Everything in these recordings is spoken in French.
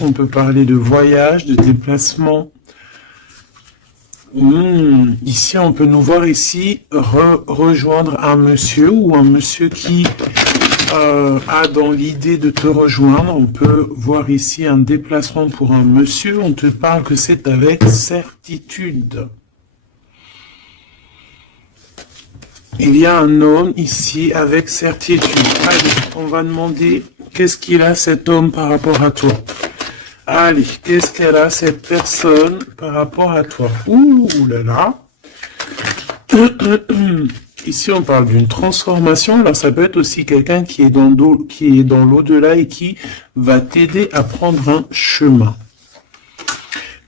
On peut parler de voyage, de déplacement. Ici, on peut nous voir ici rejoindre un monsieur ou un monsieur qui a dans l'idée de te rejoindre. On peut voir ici un déplacement pour un monsieur. On te parle que c'est avec certitude. Il y a un homme ici avec certitude. Allez, on va demander qu'est-ce qu'il a cet homme par rapport à toi. Allez, qu'est-ce qu'elle a cette personne par rapport à toi? Ouh là là. Ici, on parle d'une transformation. Alors, ça peut être aussi quelqu'un qui est dans l'au-delà et qui va t'aider à prendre un chemin.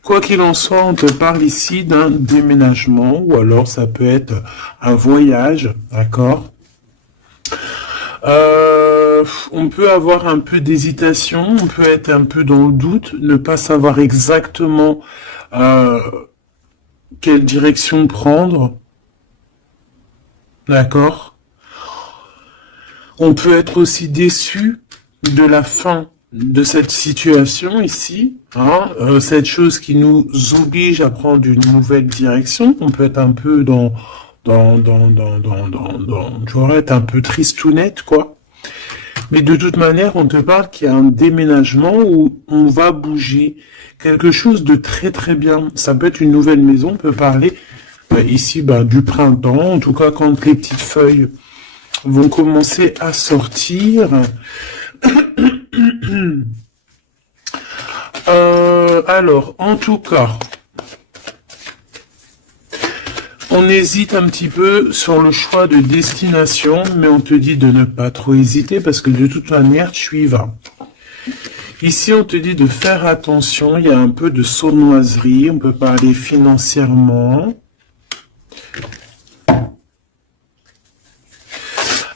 Quoi qu'il en soit, on te parle ici d'un déménagement ou alors ça peut être un voyage, d'accord? On peut avoir un peu d'hésitation, on peut être un peu dans le doute, ne pas savoir exactement quelle direction prendre, d'accord? On peut être aussi déçu de la fin de cette situation ici, hein, cette chose qui nous oblige à prendre une nouvelle direction. On peut être un peu tu vois, être un peu tristounette, quoi. Mais de toute manière, on te parle qu'il y a un déménagement où on va bouger. Quelque chose de très très bien. Ça peut être une nouvelle maison, on peut parler ici du printemps, en tout cas quand les petites feuilles vont commencer à sortir. Alors, en tout cas, on hésite un petit peu sur le choix de destination, mais on te dit de ne pas trop hésiter parce que de toute manière, tu y vas. Ici, on te dit de faire attention, il y a un peu de sournoiserie, on peut parler financièrement.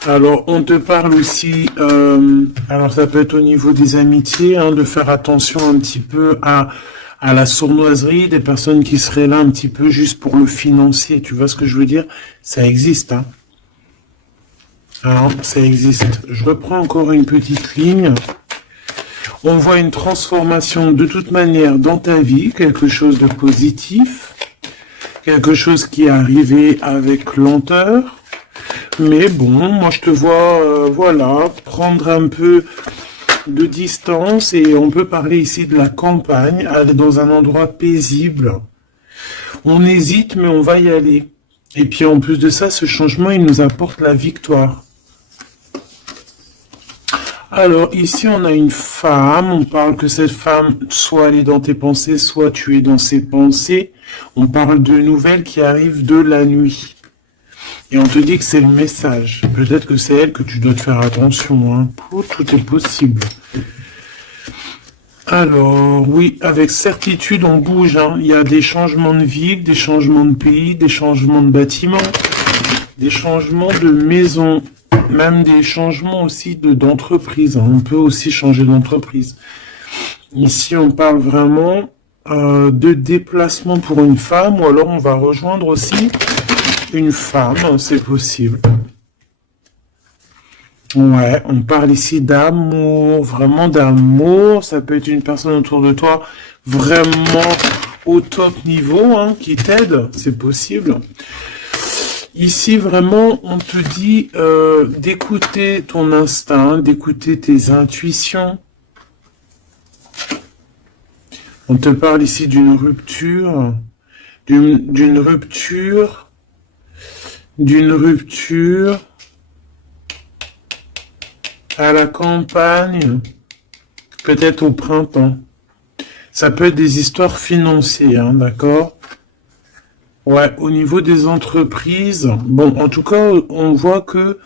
Alors, on te parle aussi, alors ça peut être au niveau des amitiés, hein, de faire attention un petit peu à la sournoiserie, des personnes qui seraient là un petit peu juste pour le financier. Tu vois ce que je veux dire? Ça existe, hein. Alors, ça existe. Je reprends encore une petite ligne. On voit une transformation de toute manière dans ta vie, quelque chose de positif, quelque chose qui est arrivé avec lenteur. Mais bon, moi je te vois, voilà, prendre un peu de distance et on peut parler ici de la campagne, aller dans un endroit paisible. On hésite, mais on va y aller. Et puis en plus de ça, ce changement, il nous apporte la victoire. Alors ici, on a une femme, on parle que cette femme, soit elle est dans tes pensées, soit tu es dans ses pensées. On parle de nouvelles qui arrivent de la nuit. Et on te dit que c'est le message. Peut-être que c'est elle que tu dois te faire attention. Hein. Tout est possible. Alors, oui, avec certitude, on bouge. Hein. Il y a des changements de ville, des changements de pays, des changements de bâtiments, des changements de maison, même des changements aussi d'entreprise. Hein. On peut aussi changer d'entreprise. Ici, on parle vraiment de déplacement pour une femme, ou alors on va rejoindre aussi une femme, c'est possible. Ouais, on parle ici d'amour, vraiment d'amour. Ça peut être une personne autour de toi vraiment au top niveau, hein, qui t'aide, c'est possible. Ici, vraiment, on te dit d'écouter ton instinct, d'écouter tes intuitions. On te parle ici d'une rupture, d'une rupture à la campagne, peut-être au printemps. Ça peut être des histoires financières, hein, d'accord? Ouais, au niveau des entreprises, bon, en tout cas, on voit que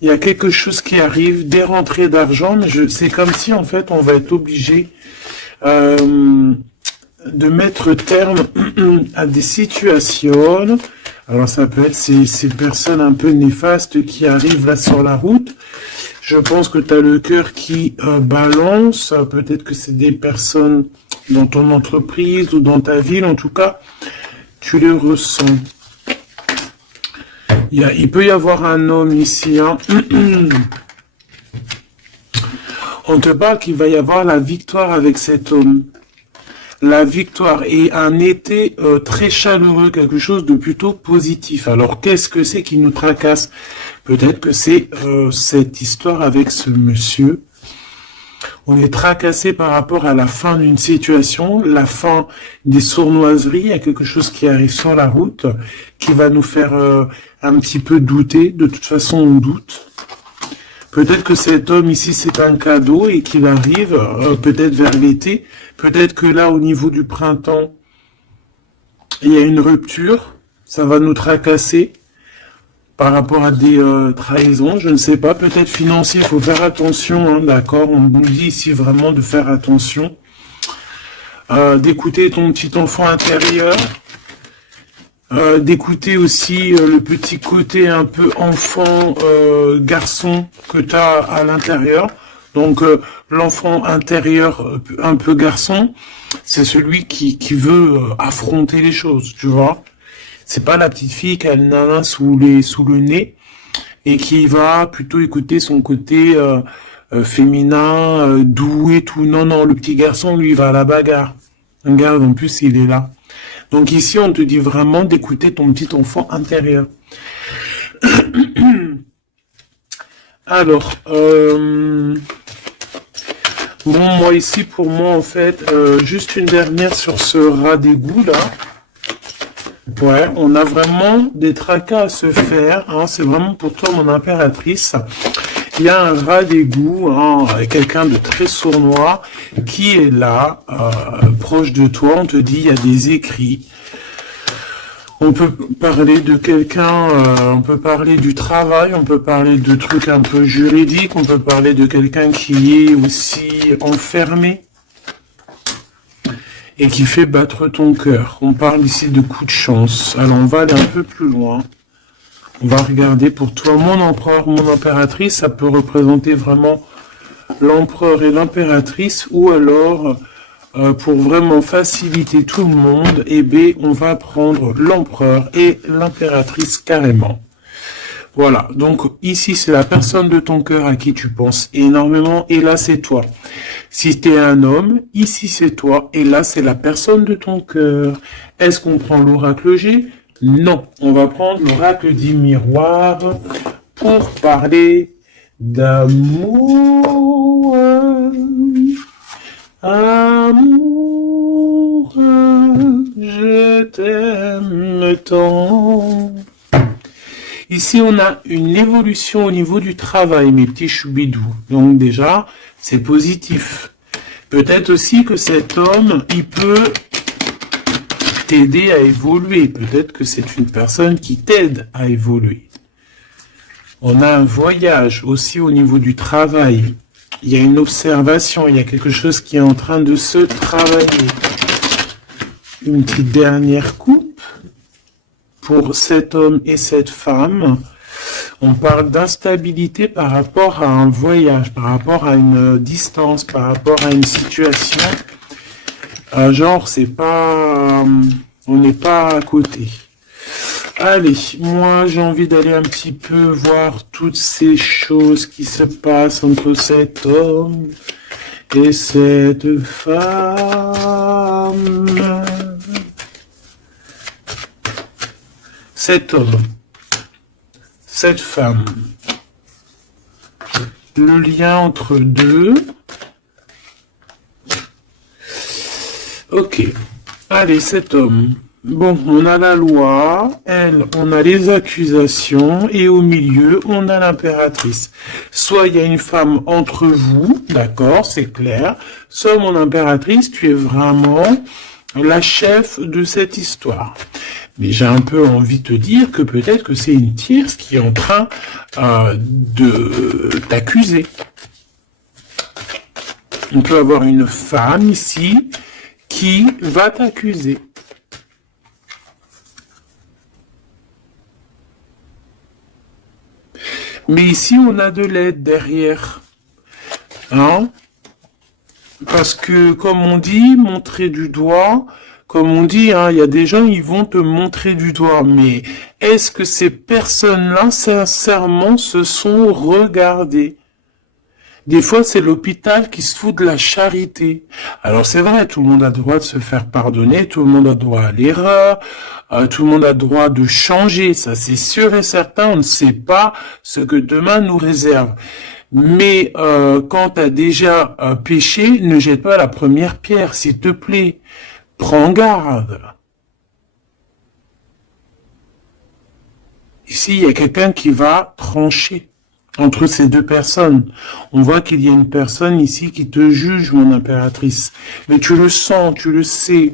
il y a quelque chose qui arrive, des rentrées d'argent, mais c'est comme si, en fait, on va être obligé de mettre terme à des situations. Alors ça peut être ces personnes un peu néfastes qui arrivent là sur la route. Je pense que tu as le cœur qui balance. Peut-être que c'est des personnes dans ton entreprise ou dans ta ville. En tout cas, tu les ressens. Il peut y avoir un homme ici. Hein. On te parle qu'il va y avoir la victoire avec cet homme. La victoire et un été très chaleureux, quelque chose de plutôt positif. Alors, qu'est-ce que c'est qui nous tracasse? Peut-être que c'est cette histoire avec ce monsieur. On est tracassé par rapport à la fin d'une situation, la fin des sournoiseries. Il y a quelque chose qui arrive sur la route qui va nous faire un petit peu douter. De toute façon, on doute. Peut-être que cet homme ici, c'est un cadeau et qu'il arrive peut-être vers l'été. Peut-être que là, au niveau du printemps, il y a une rupture. Ça va nous tracasser par rapport à des trahisons. Je ne sais pas, peut-être financier. Il faut faire attention, hein, d'accord? On nous dit ici vraiment de faire attention. D'écouter ton petit enfant intérieur. D'écouter aussi le petit côté un peu enfant, garçon que tu as à l'intérieur. Donc l'enfant intérieur un peu garçon, c'est celui qui veut affronter les choses, tu vois. C'est pas la petite fille qui a le nanan sous le nez et qui va plutôt écouter son côté féminin, doux et tout. Non, non, le petit garçon, lui, il va à la bagarre. Regarde, en plus, il est là. Donc ici, on te dit vraiment d'écouter ton petit enfant intérieur. Alors, bon, moi ici, pour moi, en fait, juste une dernière sur ce rat d'égout, là. Ouais, on a vraiment des tracas à se faire, hein, c'est vraiment pour toi, mon impératrice. Il y a un rat d'égout, hein, quelqu'un de très sournois, qui est là, proche de toi, on te dit, il y a des écrits. On peut parler de quelqu'un, on peut parler du travail, on peut parler de trucs un peu juridiques, on peut parler de quelqu'un qui est aussi enfermé et qui fait battre ton cœur. On parle ici de coup de chance. Alors on va aller un peu plus loin. On va regarder pour toi mon empereur, mon impératrice. Ça peut représenter vraiment l'empereur et l'impératrice, ou alors pour vraiment faciliter tout le monde, eh bien, on va prendre l'empereur et l'impératrice carrément. Voilà, donc ici c'est la personne de ton cœur à qui tu penses énormément, et là c'est toi. Si tu es un homme, ici c'est toi, et là c'est la personne de ton cœur. Est-ce qu'on prend l'oracle G? Non, on va prendre l'oracle du miroir pour parler d'amour. Amour, je t'aime tant. Ici, on a une évolution au niveau du travail, mes petits choubidous. Donc déjà, c'est positif. Peut-être aussi que cet homme, il peut t'aider à évoluer. Peut-être que c'est une personne qui t'aide à évoluer. On a un voyage aussi au niveau du travail. Il y a une observation, il y a quelque chose qui est en train de se travailler. Une petite dernière coupe pour cet homme et cette femme. On parle d'instabilité par rapport à un voyage, par rapport à une distance, par rapport à une situation. Genre, c'est pas, on n'est pas à côté. Allez, moi j'ai envie d'aller un petit peu voir toutes ces choses qui se passent entre cet homme et cette femme. Cet homme, cette femme, le lien entre deux. Ok, allez, cet homme. Bon, on a la loi, elle, on a les accusations, et au milieu, on a l'impératrice. Soit il y a une femme entre vous, d'accord, c'est clair, soit mon impératrice, tu es vraiment la chef de cette histoire. Mais j'ai un peu envie de te dire que peut-être que c'est une tierce qui est en train de t'accuser. On peut avoir une femme ici qui va t'accuser. Mais ici, on a de l'aide derrière. Hein? Parce que, comme on dit, montrer du doigt, comme on dit, hein, il y a des gens, ils vont te montrer du doigt. Mais est-ce que ces personnes-là, sincèrement, se sont regardées? Des fois, c'est l'hôpital qui se fout de la charité. Alors c'est vrai, tout le monde a le droit de se faire pardonner, tout le monde a le droit à l'erreur, tout le monde a le droit de changer, ça c'est sûr et certain, on ne sait pas ce que demain nous réserve. Mais quand tu as déjà péché, ne jette pas la première pierre, s'il te plaît. Prends garde. Ici, il y a quelqu'un qui va trancher entre ces deux personnes. On voit qu'il y a une personne ici qui te juge, mon impératrice. Mais tu le sens, tu le sais.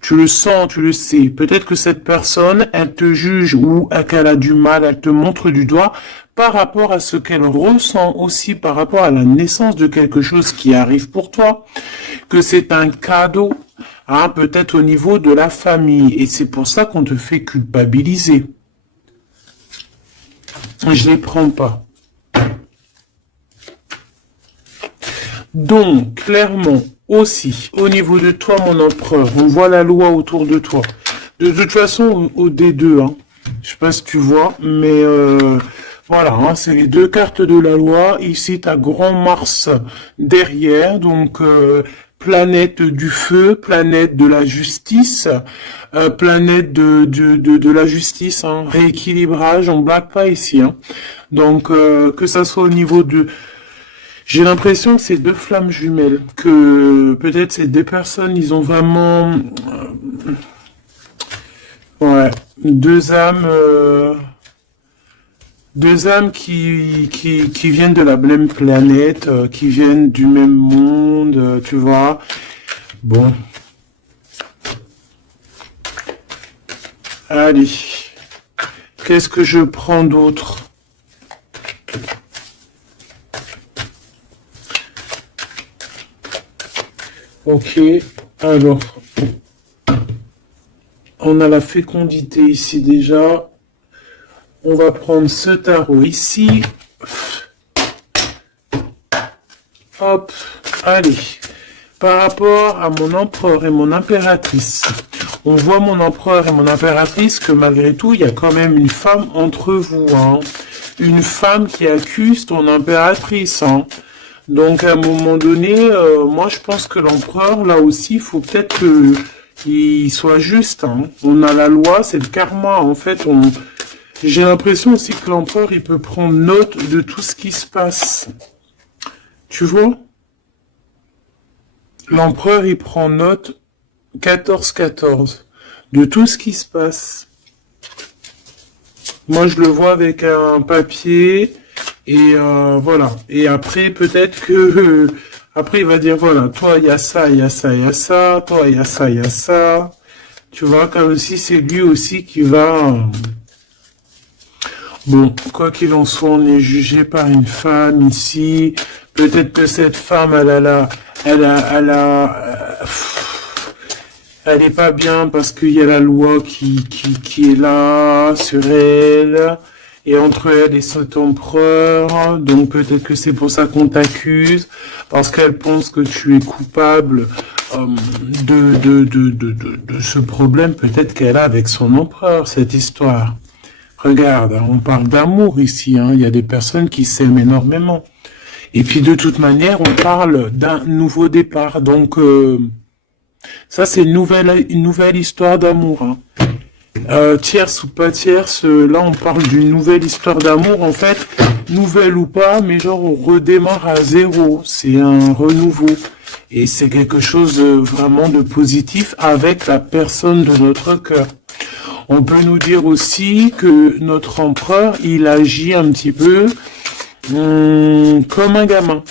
Tu le sens, tu le sais. Peut-être que cette personne, elle te juge ou qu'elle a du mal, elle te montre du doigt par rapport à ce qu'elle ressent aussi, par rapport à la naissance de quelque chose qui arrive pour toi, que c'est un cadeau, hein, peut-être au niveau de la famille. Et c'est pour ça qu'on te fait culpabiliser. Je les prends pas. Donc, clairement, aussi, au niveau de toi, mon empereur, on voit la loi autour de toi. De toute façon, au D2, hein, je sais pas si tu vois, mais voilà, hein, c'est les deux cartes de la loi. Ici, tu as Grand Mars derrière, donc planète du feu, planète de la justice, planète de la justice, hein, rééquilibrage, on blague pas ici. Hein. Donc, que ça soit au niveau de... J'ai l'impression que c'est deux flammes jumelles, que peut-être ces deux personnes, ils ont vraiment... ouais, deux âmes qui viennent de la même planète, qui viennent du même monde, tu vois. Bon. Allez. Qu'est-ce que je prends d'autre? Ok. Alors. On a la fécondité ici déjà. On va prendre ce tarot ici. Hop, allez. Par rapport à mon empereur et mon impératrice, on voit mon empereur et mon impératrice que malgré tout, il y a quand même une femme entre vous. Hein. Une femme qui accuse ton impératrice. Hein. Donc à un moment donné, moi je pense que l'empereur, là aussi, il faut peut-être qu'il soit juste. Hein. On a la loi, c'est le karma. En fait, j'ai l'impression aussi que l'empereur, il peut prendre note de tout ce qui se passe. Tu vois? L'empereur, il prend note 14-14 de tout ce qui se passe. Moi, je le vois avec un papier et voilà. Et après, peut-être que... après, il va dire, voilà, toi, il y a ça, il y a ça, il y a ça. Toi, il y a ça, il y a ça. Tu vois, comme si c'est lui aussi qui va... Bon, quoi qu'il en soit, on est jugé par une femme ici. Peut-être que cette femme, elle est pas bien parce qu'il y a la loi qui est là sur elle et entre elle et cet empereur. Donc peut-être que c'est pour ça qu'on t'accuse parce qu'elle pense que tu es coupable de ce problème peut-être qu'elle a avec son empereur, cette histoire. Regarde, hein, on parle d'amour ici, hein, il y a des personnes qui s'aiment énormément. Et puis de toute manière, on parle d'un nouveau départ. Donc ça, c'est une nouvelle histoire d'amour. Hein. Tierce ou pas tierce, là on parle d'une nouvelle histoire d'amour. En fait, nouvelle ou pas, mais genre on redémarre à zéro. C'est un renouveau. Et c'est quelque chose vraiment de positif avec la personne de notre cœur. On peut nous dire aussi que notre empereur, il agit un petit peu comme un gamin,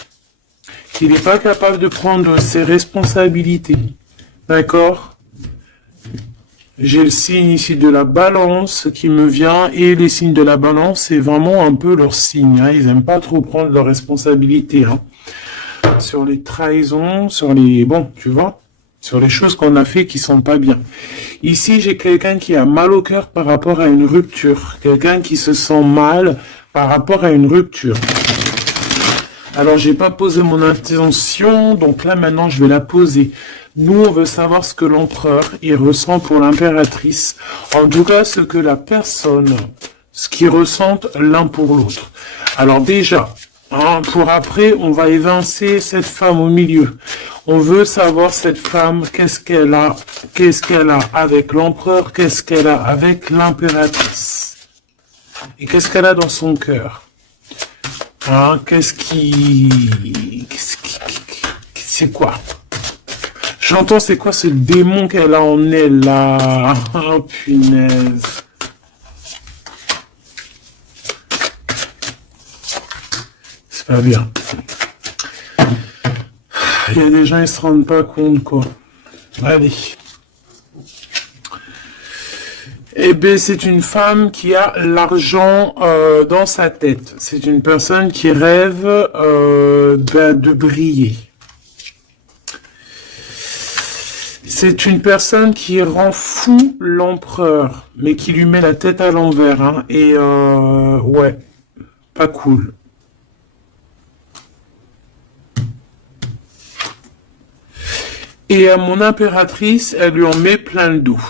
qu'il n'est pas capable de prendre ses responsabilités. D'accord? J'ai le signe ici de la balance qui me vient, et les signes de la balance, c'est vraiment un peu leur signe. Hein. Ils n'aiment pas trop prendre leurs responsabilités. Hein. Sur les trahisons, sur les... bon, tu vois, sur les choses qu'on a fait qui sont pas bien. Ici, j'ai quelqu'un qui a mal au cœur par rapport à une rupture. Quelqu'un qui se sent mal par rapport à une rupture. Alors, j'ai pas posé mon intention, donc là, maintenant, je vais la poser. Nous, on veut savoir ce que l'empereur, il ressent pour l'impératrice. En tout cas, ce que la personne, ce qu'ils ressentent l'un pour l'autre. Alors déjà, Hein, pour après, on va évincer cette femme au milieu. On veut savoir cette femme, qu'est-ce qu'elle a avec l'empereur, qu'est-ce qu'elle a avec l'impératrice. Et qu'est-ce qu'elle a dans son cœur. Hein, c'est quoi? J'entends, c'est quoi ce démon qu'elle a en elle, là? Oh, punaise. C'est pas bien. Il y a des gens, ils se rendent pas compte, quoi. Allez. Eh bien, c'est une femme qui a l'argent dans sa tête. C'est une personne qui rêve de briller. C'est une personne qui rend fou l'empereur, mais qui lui met la tête à l'envers. Hein, et ouais, pas cool. Et à mon impératrice, elle lui en met plein le dos.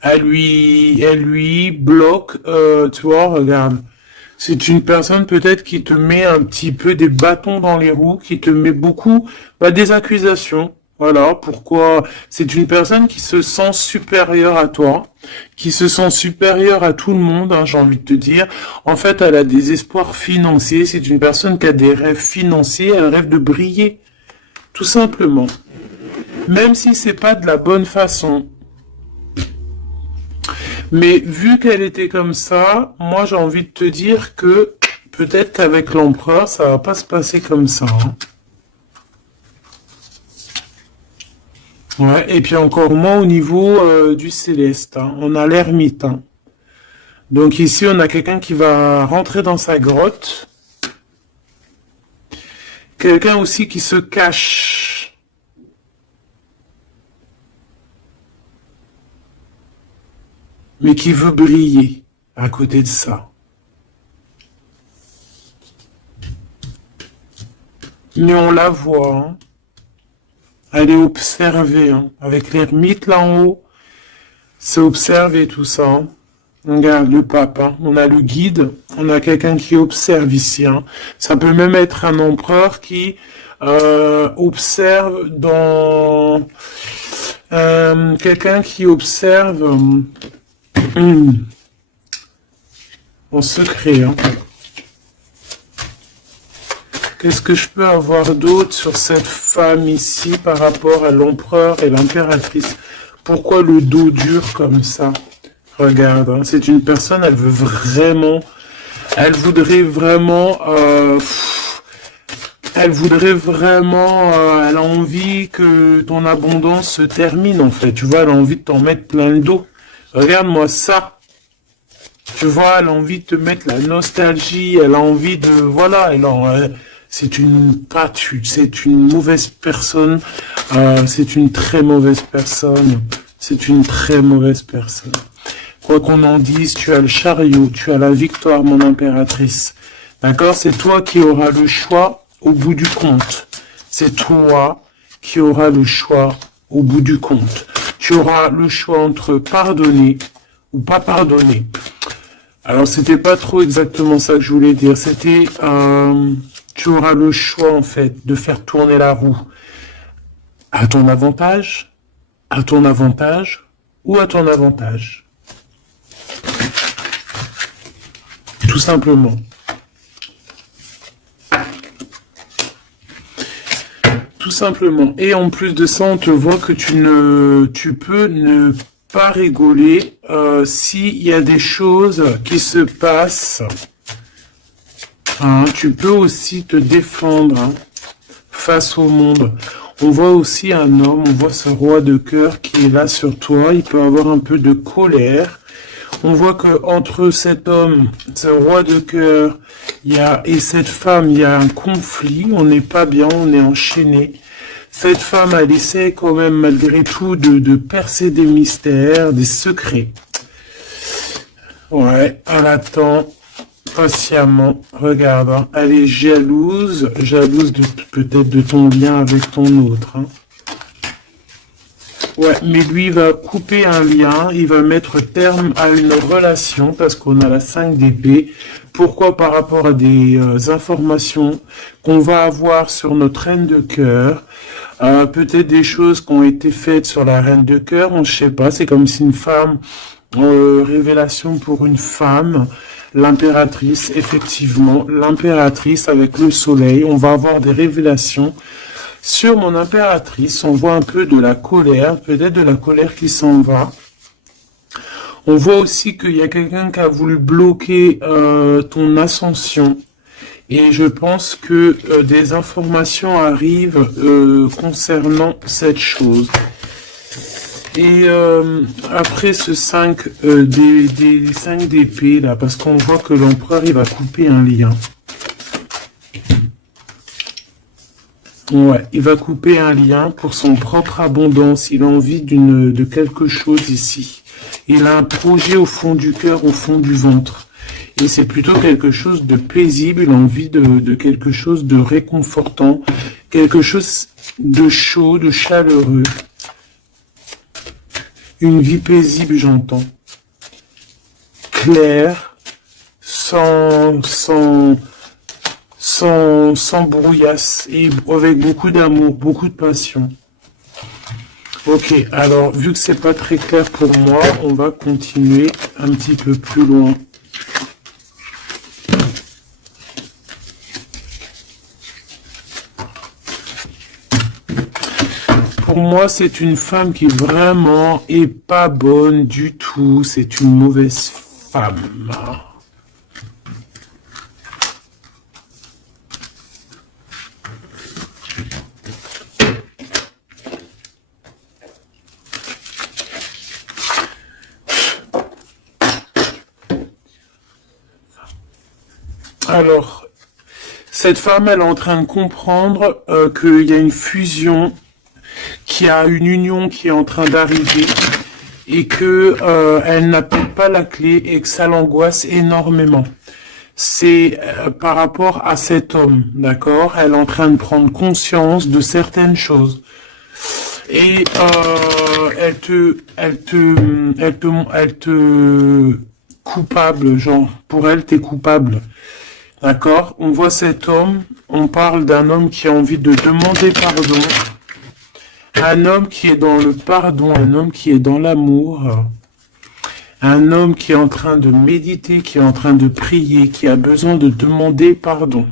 Elle lui bloque, tu vois, regarde. C'est une personne peut-être qui te met un petit peu des bâtons dans les roues, qui te met beaucoup des accusations. Voilà, pourquoi c'est une personne qui se sent supérieure à toi, qui se sent supérieure à tout le monde, hein, j'ai envie de te dire. En fait, elle a des espoirs financiers, c'est une personne qui a des rêves financiers, elle rêve de briller, tout simplement. Même si c'est pas de la bonne façon. Mais vu qu'elle était comme ça, moi j'ai envie de te dire que peut-être qu'avec l'empereur, ça va pas se passer comme ça. Hein. Ouais, et puis encore moins au niveau du céleste. Hein. On a l'ermite. Hein. Donc ici, on a quelqu'un qui va rentrer dans sa grotte. Quelqu'un aussi qui se cache. Mais qui veut briller à côté de ça. Mais on la voit, hein. Elle est observée, hein. Avec l'ermite là en haut, c'est observer tout ça. Hein. On regarde le pape, hein. On a le guide, on a quelqu'un qui observe ici. Hein. Ça peut même être un empereur qui observe dans... quelqu'un qui observe... en secret. Hein. Qu'est-ce que je peux avoir d'autre sur cette femme ici par rapport à l'empereur et l'impératrice? Pourquoi le dos dur comme ça? Regarde, hein, c'est une personne, elle veut vraiment... Elle voudrait vraiment... elle voudrait vraiment... elle a envie que ton abondance se termine, en fait. Tu vois, elle a envie de t'en mettre plein le dos. Regarde-moi ça. Tu vois, elle a envie de te mettre la nostalgie, elle a envie de... Voilà, c'est une c'est une mauvaise personne, c'est une très mauvaise personne, c'est une très mauvaise personne. Quoi qu'on en dise, tu as le chariot, tu as la victoire, mon impératrice. D'accord? C'est toi qui auras le choix au bout du compte. C'est toi qui auras le choix au bout du compte. Tu auras le choix entre pardonner ou pas pardonner. Alors, c'était pas trop exactement ça que je voulais dire. C'était, tu auras le choix, en fait, de faire tourner la roue à ton avantage ou à ton avantage. Tout simplement. Tout simplement. Et en plus de ça, on te voit que tu peux ne pas rigoler s'il y a des choses qui se passent. Hein, tu peux aussi te défendre hein, face au monde. On voit aussi un homme, on voit ce roi de cœur qui est là sur toi. Il peut avoir un peu de colère. On voit que entre cet homme, ce roi de cœur, et cette femme, il y a un conflit. On n'est pas bien, on est enchaîné. Cette femme, elle essaie quand même malgré tout de percer des mystères, des secrets. Ouais, elle attend patiemment. Regarde, hein, elle est jalouse peut-être de ton lien avec ton autre. Hein. Ouais, mais lui, il va couper un lien, il va mettre terme à une relation parce qu'on a la 5 d'épée. Pourquoi? Par rapport à des informations qu'on va avoir sur notre reine de cœur, peut-être des choses qui ont été faites sur la reine de cœur, on ne sait pas, c'est comme si une femme, révélation pour une femme, l'impératrice, effectivement, l'impératrice avec le soleil, on va avoir des révélations. Sur mon impératrice, on voit un peu de la colère, peut-être de la colère qui s'en va. On voit aussi qu'il y a quelqu'un qui a voulu bloquer ton ascension. Et je pense que des informations arrivent concernant cette chose. Et après ce 5 des 5 d'épée là, parce qu'on voit que l'empereur il va couper un lien. Ouais, il va couper un lien pour son propre abondance. Il a envie de quelque chose ici. Il a un projet au fond du cœur, au fond du ventre. Et c'est plutôt quelque chose de paisible. Il a envie de quelque chose de réconfortant, quelque chose de chaud, de chaleureux. Une vie paisible, j'entends. Claire, sans brouillasse et avec beaucoup d'amour, beaucoup de passion. Ok, alors vu que c'est pas très clair pour moi, on va continuer un petit peu plus loin. Pour moi, c'est une femme qui vraiment est pas bonne du tout. C'est une mauvaise femme. Alors, cette femme, elle est en train de comprendre qu'il y a une fusion, qu'il y a une union qui est en train d'arriver et que elle n'a peut-être pas la clé et que ça l'angoisse énormément. C'est par rapport à cet homme, d'accord? Elle est en train de prendre conscience de certaines choses. Et elle te coupable, genre, pour elle, t'es coupable. D'accord? On voit cet homme, on parle d'un homme qui a envie de demander pardon, un homme qui est dans le pardon, un homme qui est dans l'amour, un homme qui est en train de méditer, qui est en train de prier, qui a besoin de demander pardon.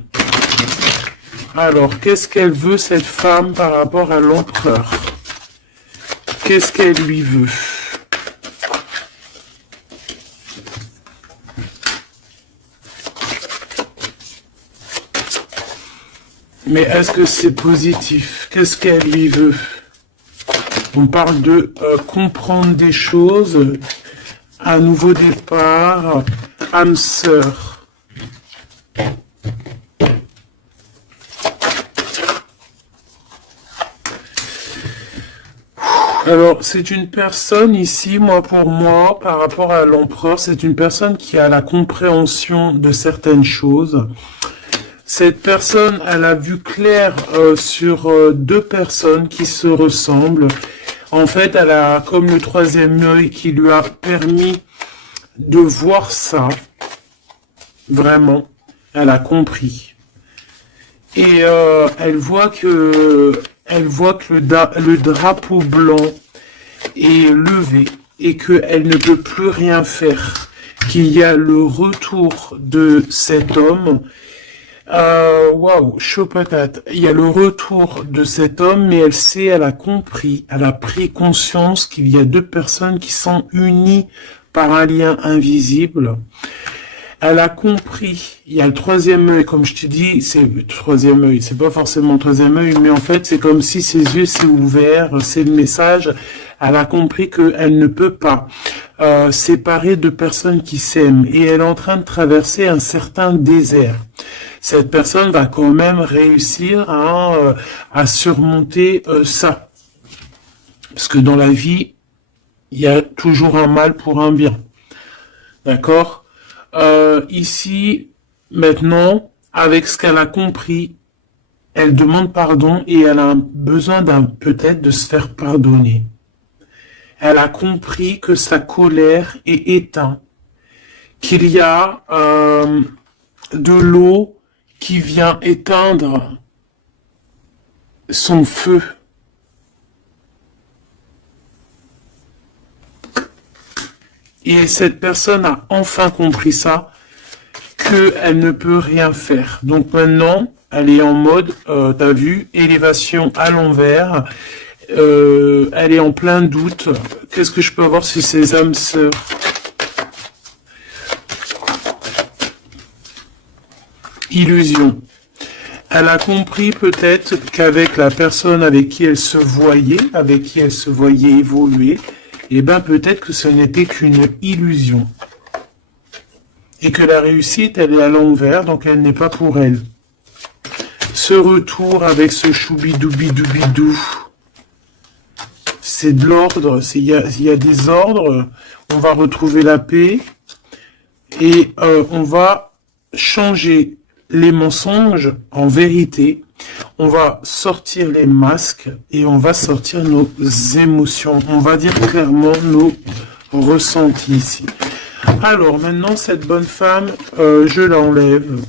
Alors, qu'est-ce qu'elle veut, cette femme, par rapport à l'empereur? Qu'est-ce qu'elle lui veut? Mais est-ce que c'est positif? Qu'est-ce qu'elle lui veut? On parle de comprendre des choses, un nouveau départ, âme sœur. Alors, c'est une personne ici, pour moi, par rapport à l'empereur, c'est une personne qui a la compréhension de certaines choses. Cette personne, elle a vu clair sur deux personnes qui se ressemblent. En fait, elle a comme le troisième œil qui lui a permis de voir ça. Vraiment, elle a compris. Et elle voit que le drapeau blanc est levé et qu'elle ne peut plus rien faire. Qu'il y a le retour de cet homme. Waouh, chaud patate. Il y a le retour de cet homme, mais elle a compris, elle a pris conscience qu'il y a deux personnes qui sont unies par un lien invisible. Elle a compris, il y a le troisième œil, comme je te dis, c'est le troisième œil, c'est pas forcément le troisième œil, mais en fait, c'est comme si ses yeux s'est ouverts, c'est le message. Elle a compris qu'elle ne peut pas séparer deux personnes qui s'aiment, et elle est en train de traverser un certain désert. Cette personne va quand même réussir à surmonter ça. Parce que dans la vie, il y a toujours un mal pour un bien. D'accord? Ici, maintenant, avec ce qu'elle a compris, elle demande pardon et elle a besoin peut-être de se faire pardonner. Elle a compris que sa colère est éteinte, qu'il y a de l'eau qui vient éteindre son feu. Et cette personne a enfin compris ça, qu'elle ne peut rien faire. Donc maintenant, elle est en mode, t'as vu, élévation à l'envers. Elle est en plein doute. Qu'est-ce que je peux avoir sur ces âmes sœurs? Illusion. Elle a compris peut-être qu'avec la personne avec qui elle se voyait, évoluer, eh ben peut-être que ce n'était qu'une illusion. Et que la réussite, elle est à l'envers, donc elle n'est pas pour elle. Ce retour avec ce choubidoubidou, c'est de l'ordre, il y a des ordres, on va retrouver la paix, et on va changer les mensonges en vérité, on va sortir les masques, et on va sortir nos émotions, on va dire clairement nos ressentis ici. Alors, maintenant, cette bonne femme, je l'enlève.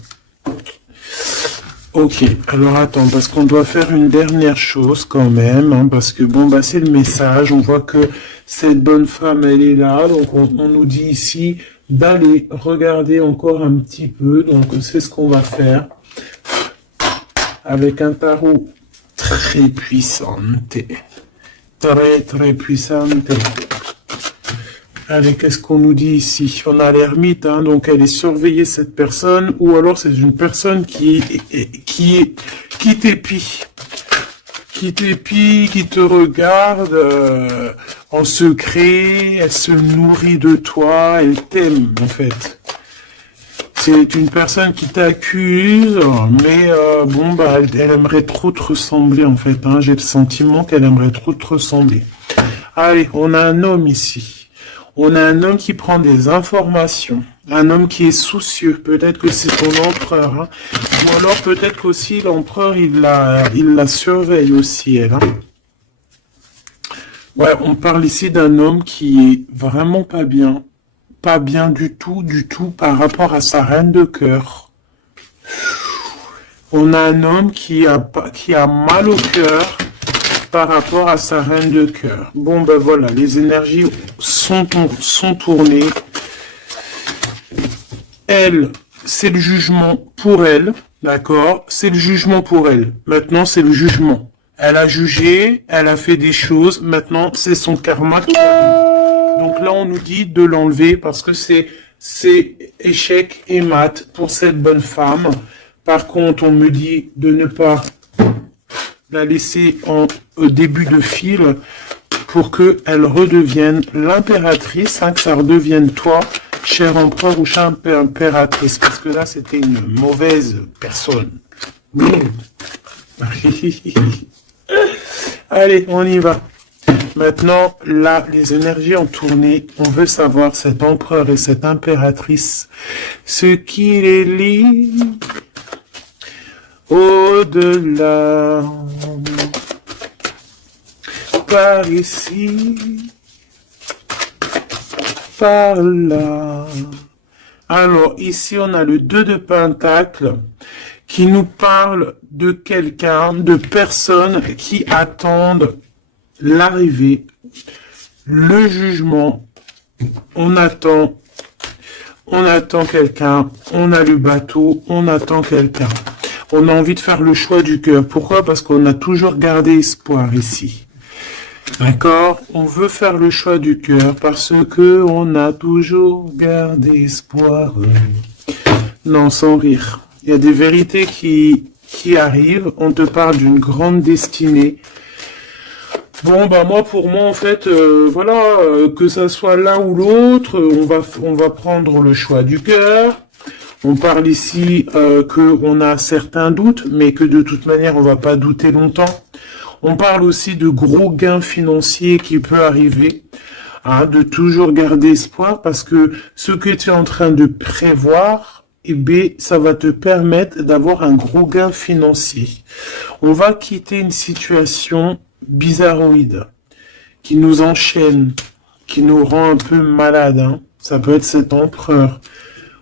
Ok, alors attends, parce qu'on doit faire une dernière chose quand même, hein, parce que bon, bah c'est le message, on voit que cette bonne femme, elle est là, donc on nous dit ici d'aller regarder encore un petit peu, donc c'est ce qu'on va faire, avec un tarot très puissant, très puissant. Allez, qu'est-ce qu'on nous dit ici? On a l'ermite, hein, donc elle est surveillée, cette personne, ou alors c'est une personne qui t'épie, qui te regarde en secret, elle se nourrit de toi, elle t'aime en fait. C'est une personne qui t'accuse, mais bon, bah, elle aimerait trop te ressembler en fait, hein, j'ai le sentiment qu'elle aimerait trop te ressembler. Allez, on a un homme ici. On a un homme qui prend des informations, un homme qui est soucieux, peut-être que c'est ton empereur, hein. Ou alors peut-être qu'aussi l'empereur, il la surveille aussi, elle. Hein. Ouais, on parle ici d'un homme qui est vraiment pas bien du tout par rapport à sa reine de cœur. On a un homme qui a mal au cœur, par rapport à sa reine de cœur. Bon, ben voilà, les énergies sont tournées. Elle, c'est le jugement pour elle, d'accord? C'est le jugement pour elle. Maintenant, c'est le jugement. Elle a jugé, elle a fait des choses, maintenant, c'est son karma qui arrive. Donc là, on nous dit de l'enlever parce que c'est échec et mat pour cette bonne femme. Par contre, on me dit de ne pas la laisser en début de fil pour qu'elle redevienne l'impératrice, hein, que ça redevienne toi, cher empereur ou chère impératrice, parce que là, c'était une mauvaise personne. Allez, on y va. Maintenant, là, les énergies ont tourné. On veut savoir, cet empereur et cette impératrice, ce qui les lie au-delà, par ici, par là. Alors, ici, on a le 2 de Pentacle qui nous parle de quelqu'un, de personnes qui attendent l'arrivée, le jugement. On attend quelqu'un, on a le bateau, on attend quelqu'un. On a envie de faire le choix du cœur. Pourquoi? Parce qu'on a toujours gardé espoir ici. D'accord? On veut faire le choix du cœur parce que on a toujours gardé espoir. Non, sans rire. Il y a des vérités qui arrivent. On te parle d'une grande destinée. Bon, bah pour moi, en fait, voilà, que ça soit l'un ou l'autre, on va prendre le choix du cœur. On parle ici qu'on a certains doutes, mais que de toute manière, on va pas douter longtemps. On parle aussi de gros gains financiers qui peut arriver, hein, de toujours garder espoir, parce que ce que tu es en train de prévoir, eh bien, ça va te permettre d'avoir un gros gain financier. On va quitter une situation bizarroïde. qui nous enchaîne, qui nous rend un peu malade, hein. Ça peut être cet empereur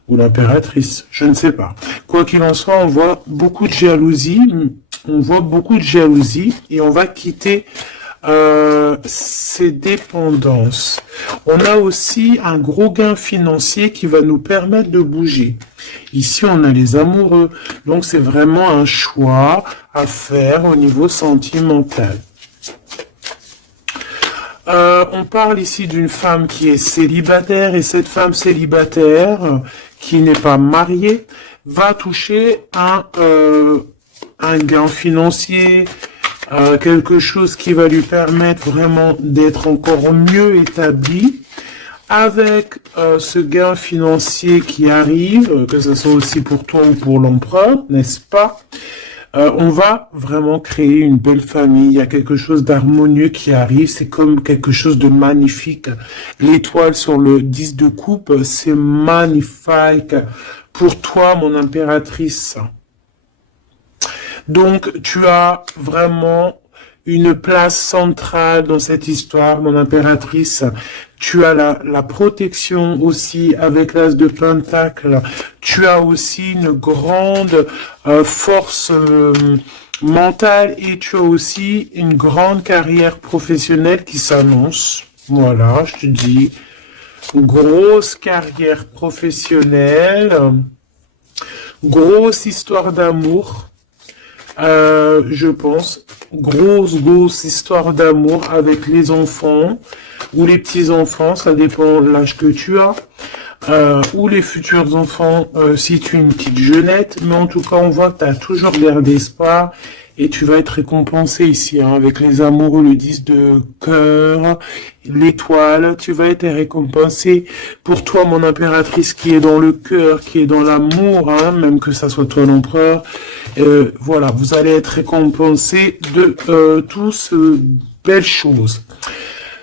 ou l'impératrice, je ne sais pas. Quoi qu'il en soit, on voit beaucoup de jalousie, et on va quitter ces dépendances. On a aussi un gros gain financier qui va nous permettre de bouger. Ici, on a les amoureux, donc c'est vraiment un choix à faire au niveau sentimental. On parle ici d'une femme qui est célibataire, et cette femme célibataire qui n'est pas mariée va toucher un gain financier, quelque chose qui va lui permettre vraiment d'être encore mieux établie. Avec ce gain financier qui arrive, que ce soit aussi pour toi ou pour l'empereur, n'est-ce pas? On va vraiment créer une belle famille. Il y a quelque chose d'harmonieux qui arrive. C'est comme quelque chose de magnifique. L'étoile sur le 10 de coupe, c'est magnifique pour toi, mon impératrice. Donc, tu as vraiment une place centrale dans cette histoire, mon impératrice. Tu as la protection aussi avec l'as de Pentacle. Tu as aussi une grande force mentale, et tu as aussi une grande carrière professionnelle qui s'annonce. Voilà, je te dis, grosse carrière professionnelle, grosse histoire d'amour. Je pense, grosse histoire d'amour avec les enfants ou les petits-enfants, ça dépend de l'âge que tu as, ou les futurs enfants si tu es une petite jeunette, mais en tout cas on voit que tu as toujours l'air d'espoir, et tu vas être récompensé ici, hein, avec les amoureux, le 10 de cœur, l'étoile, tu vas être récompensé. Pour toi, mon impératrice, qui est dans le cœur, qui est dans l'amour, hein, même que ça soit toi l'empereur, voilà, vous allez être récompensé de toutes ces belles choses.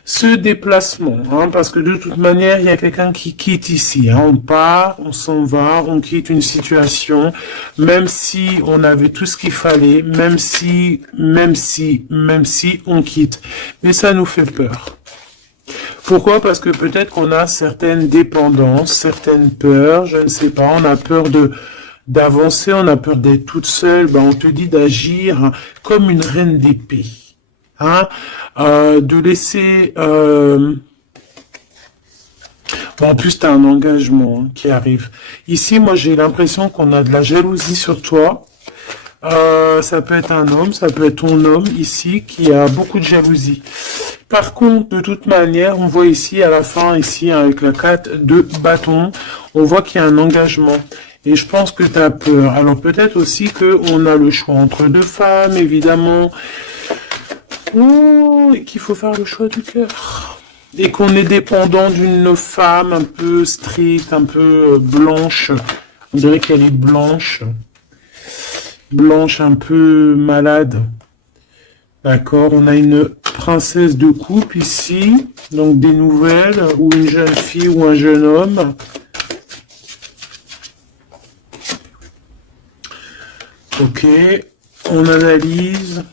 Ce déplacement, hein, parce que de toute manière, il y a quelqu'un qui quitte ici, hein, on part, on s'en va, on quitte une situation, même si on avait tout ce qu'il fallait, même si on quitte. Mais ça nous fait peur. Pourquoi? Parce que peut-être qu'on a certaines dépendances, certaines peurs, je ne sais pas, on a peur d'avancer, on a peur d'être toute seule, ben on te dit d'agir comme une reine d'épée. Hein, de laisser... Bon, en plus, tu as un engagement, hein, qui arrive. Ici, moi, j'ai l'impression qu'on a de la jalousie sur toi. Ça peut être un homme, ça peut être ton homme, ici, qui a beaucoup de jalousie. Par contre, de toute manière, on voit ici, à la fin, ici, avec la 4 de bâton, on voit qu'il y a un engagement. Et je pense que tu as peur. Alors, peut-être aussi qu'on a le choix entre deux femmes, évidemment. Et qu'il faut faire le choix du cœur. Et qu'on est dépendant d'une femme un peu stricte, un peu blanche. On dirait qu'elle est blanche. Blanche, un peu malade. D'accord, on a une princesse de coupe ici. Donc des nouvelles, ou une jeune fille ou un jeune homme. Ok, on analyse.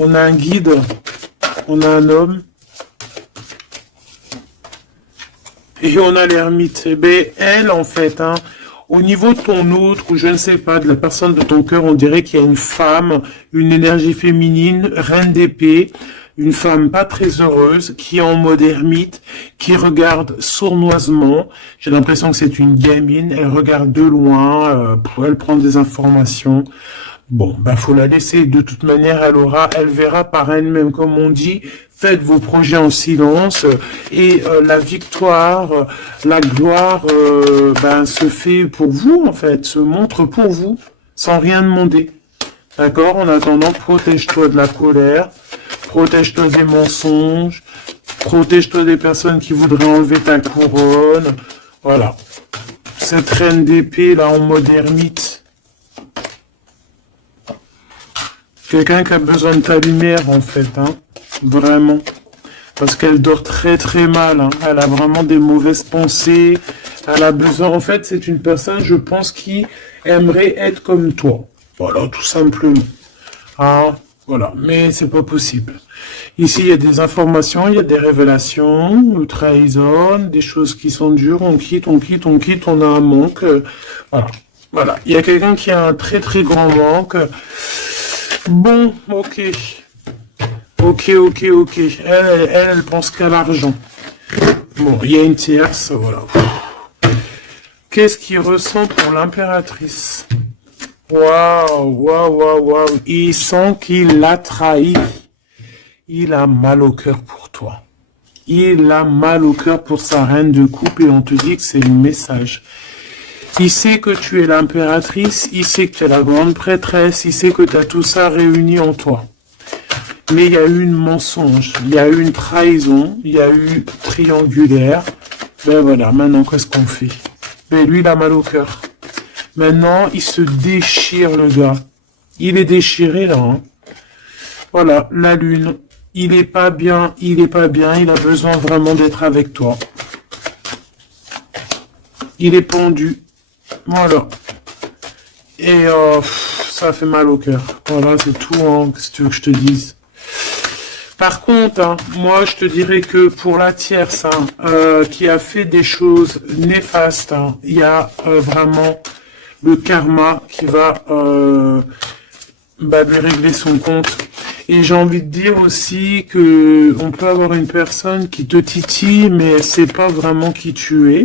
On a un guide, on a un homme, et on a l'ermite. Eh bien, elle, en fait, hein, au niveau de ton autre, ou je ne sais pas, de la personne de ton cœur, on dirait qu'il y a une femme, une énergie féminine, reine d'épée, une femme pas très heureuse, qui est en mode ermite, qui regarde sournoisement. J'ai l'impression que c'est une gamine, elle regarde de loin, elle prend des informations. Bon, ben faut la laisser. De toute manière, elle verra par elle-même, comme on dit. Faites vos projets en silence, et la victoire, la gloire, ben se fait pour vous, en fait, se montre pour vous, sans rien demander. D'accord? En attendant, protège-toi de la colère, protège-toi des mensonges, protège-toi des personnes qui voudraient enlever ta couronne. Voilà. Cette reine d'épée là en mode ermite. Quelqu'un qui a besoin de ta lumière, en fait, hein. Vraiment. Parce qu'elle dort très très mal, hein. Elle a vraiment des mauvaises pensées. Elle a besoin, en fait, c'est une personne, je pense, qui aimerait être comme toi. Voilà, tout simplement. Hein. Voilà, mais c'est pas possible. Ici, il y a des informations, il y a des révélations, une trahison, des choses qui sont dures, on quitte, on quitte, on quitte, on a un manque. Voilà, voilà. Il y a quelqu'un qui a un très très grand manque. Bon, ok. Ok, ok, ok. Elle pense qu'à l'argent. Bon, il y a une tierce, voilà. Qu'est-ce qu'il ressent pour l'impératrice? Waouh, waouh, waouh, waouh. Il sent qu'il l'a trahi. Il a mal au cœur pour toi. Il a mal au cœur pour sa reine de coupe et on te dit que c'est le message. Il sait que tu es l'impératrice, il sait que tu es la grande prêtresse, il sait que tu as tout ça réuni en toi. Mais il y a eu une mensonge, il y a eu une trahison, il y a eu triangulaire. Ben voilà, maintenant qu'est-ce qu'on fait? Ben lui, il a mal au cœur. Maintenant, il se déchire, le gars. Il est déchiré, là. Hein. Voilà, la lune. Il est pas bien, il est pas bien. Il a besoin vraiment d'être avec toi. Il est pendu. Voilà. Et ça fait mal au cœur. Voilà, c'est tout, hein, qu'est-ce que tu veux que je te dise. Par contre, hein, moi, je te dirais que pour la tierce, hein, qui a fait des choses néfastes, hein, il y a vraiment le karma qui va lui régler son compte. Et j'ai envie de dire aussi que on peut avoir une personne qui te titille, mais c'est pas vraiment qui tu es.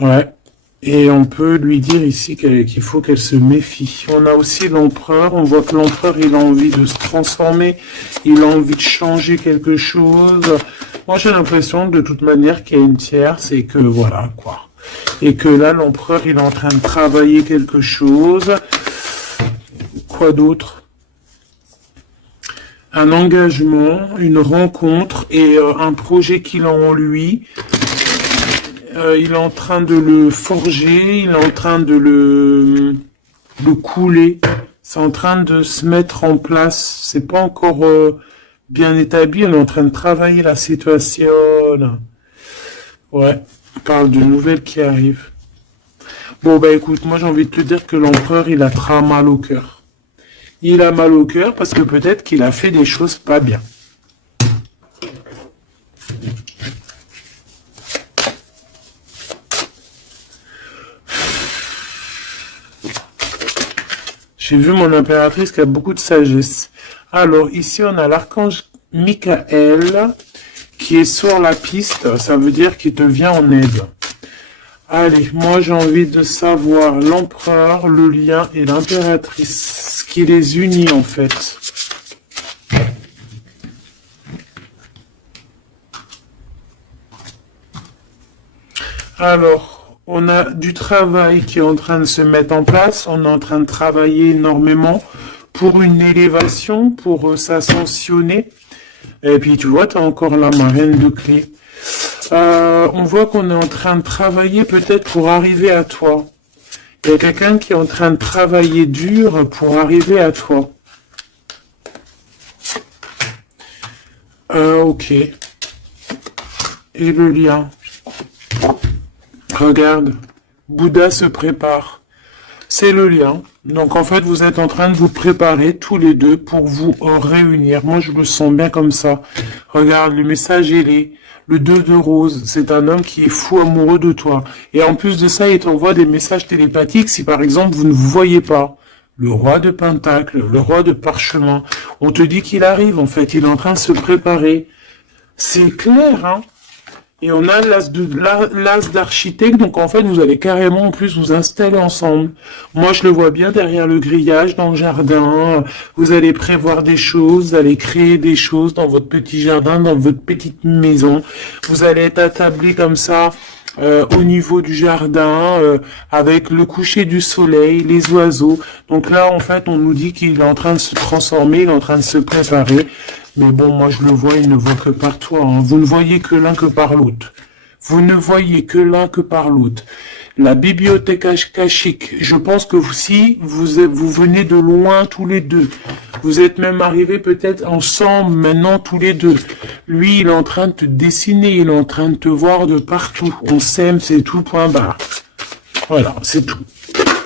Ouais. Et on peut lui dire ici qu'il faut qu'elle se méfie. On a aussi l'empereur. On voit que l'empereur, il a envie de se transformer. Il a envie de changer quelque chose. Moi, j'ai l'impression, de toute manière, qu'il y a une tierce et que voilà, quoi. Et que là, l'empereur, il est en train de travailler quelque chose. Quoi d'autre? Un engagement, une rencontre et un projet qu'il a en lui. Il est en train de le forger, il est en train de le couler. C'est en train de se mettre en place. C'est pas encore bien établi. On est en train de travailler la situation. Ouais, on parle de nouvelles qui arrivent. Bon, bah écoute, moi j'ai envie de te dire que l'empereur, il a très mal au cœur. Il a mal au cœur parce que peut-être qu'il a fait des choses pas bien. J'ai vu mon impératrice qui a beaucoup de sagesse. Alors, ici, on a l'archange Michael qui est sur la piste. Ça veut dire qu'il te vient en aide. Allez, moi, j'ai envie de savoir l'empereur, le lien et l'impératrice. Ce qui les unit, en fait. Alors... On a du travail qui est en train de se mettre en place. On est en train de travailler énormément pour une élévation, pour s'ascensionner. Et puis, tu vois, tu as encore la marraine de clé. On voit qu'on est en train de travailler peut-être pour arriver à toi. Il y a quelqu'un qui est en train de travailler dur pour arriver à toi. Ok. Et le lien. Regarde, Bouddha se prépare. C'est le lien. Donc en fait, vous êtes en train de vous préparer tous les deux pour vous réunir. Moi, je me sens bien comme ça. Regarde, le message il est le 2 de rose. C'est un homme qui est fou amoureux de toi. Et en plus de ça, il t'envoie des messages télépathiques si par exemple vous ne vous voyez pas. Le roi de Pentacle, le roi de Parchemin. On te dit qu'il arrive en fait. Il est en train de se préparer. C'est clair, hein? Et on a l'as d'architecte, donc en fait vous allez carrément en plus vous installer ensemble. Moi je le vois bien derrière le grillage, dans le jardin, vous allez prévoir des choses, vous allez créer des choses dans votre petit jardin, dans votre petite maison. Vous allez être attablé comme ça au niveau du jardin, avec le coucher du soleil, les oiseaux. Donc là en fait on nous dit qu'il est en train de se transformer, il est en train de se préparer. Mais bon, moi je le vois, il ne voit que par toi. Hein. Vous ne voyez que l'un que par l'autre. Vous ne voyez que l'un que par l'autre. La bibliothèque akashique, je pense que vous venez de loin tous les deux. Vous êtes même arrivés peut-être ensemble maintenant tous les deux. Lui, il est en train de te dessiner, il est en train de te voir de partout. On s'aime, c'est tout, point barre. Voilà, c'est tout.